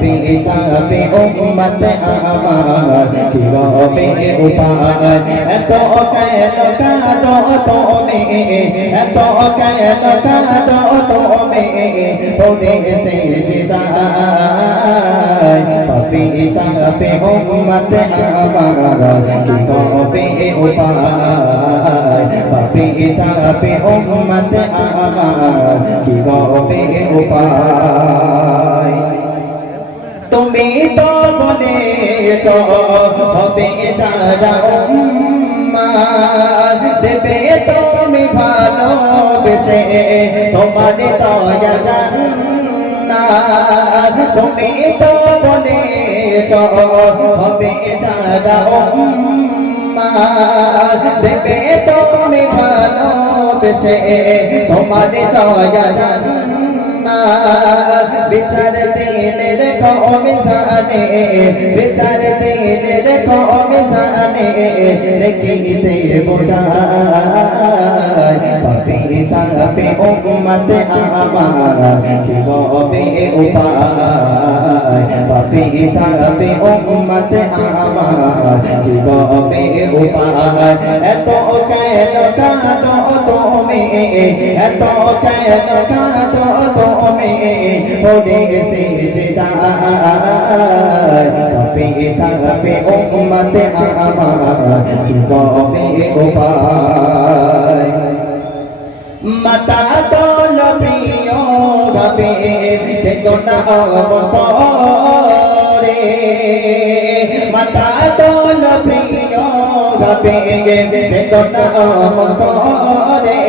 পিতাপি উম্মত আমার কি রবে উপায় এত কেন কাঁদো তুমি এত কেন কাঁদো তুমি পড়ে সে জিদায় পিতাপি উম্মত আমার কি রবে উপায় পিতাপি উম্মত আমার কি রবে উপায় তুমি তো বলেছ, হবে যারা দেবে তুমি ভালোবেসে তোমার দয়া জান্নাত। তুমি তো বলেছ, হবে যারা দেবে তুমি ভালোবেসে তোমার দয়া জান্নাত। বিচার দিলে রেখো মিজানে বিচার দিলে রেখো মিজানে রেখিতে বোঝায়, পাপি তাপে উম্মত আমার, কি গবে উপায়? পাপি তাপে উম্মত আমার, কি গবে উপায়? এত কেন কাঁদো এত কেন কাঁদো তুমি ওরে সিজদায় পাপি তাপে উম্মত আমার কি গবে উপায় মাতা দল প্রিয় ভাবে কেদনা করে মাতা দল প্রিয় ভাবে কেদনা করে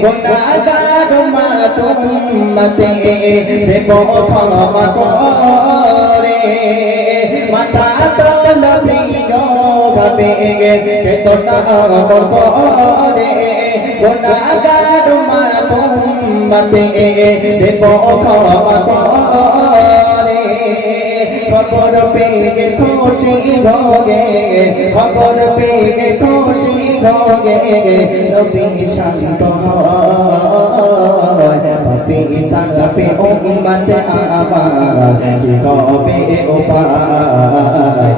গুণাগার মা তুমতে দেব ক্ষমা করে মাতা দল প্রিয় ভাবে কেদনা করে গুণাগার মা তুমতে দেব ক্ষমা করে ভোগে খবর পেয়ে খুশি ভোগে নবী শান্ত পাপি তাপে উম্মত আমার কি কবে উপায়?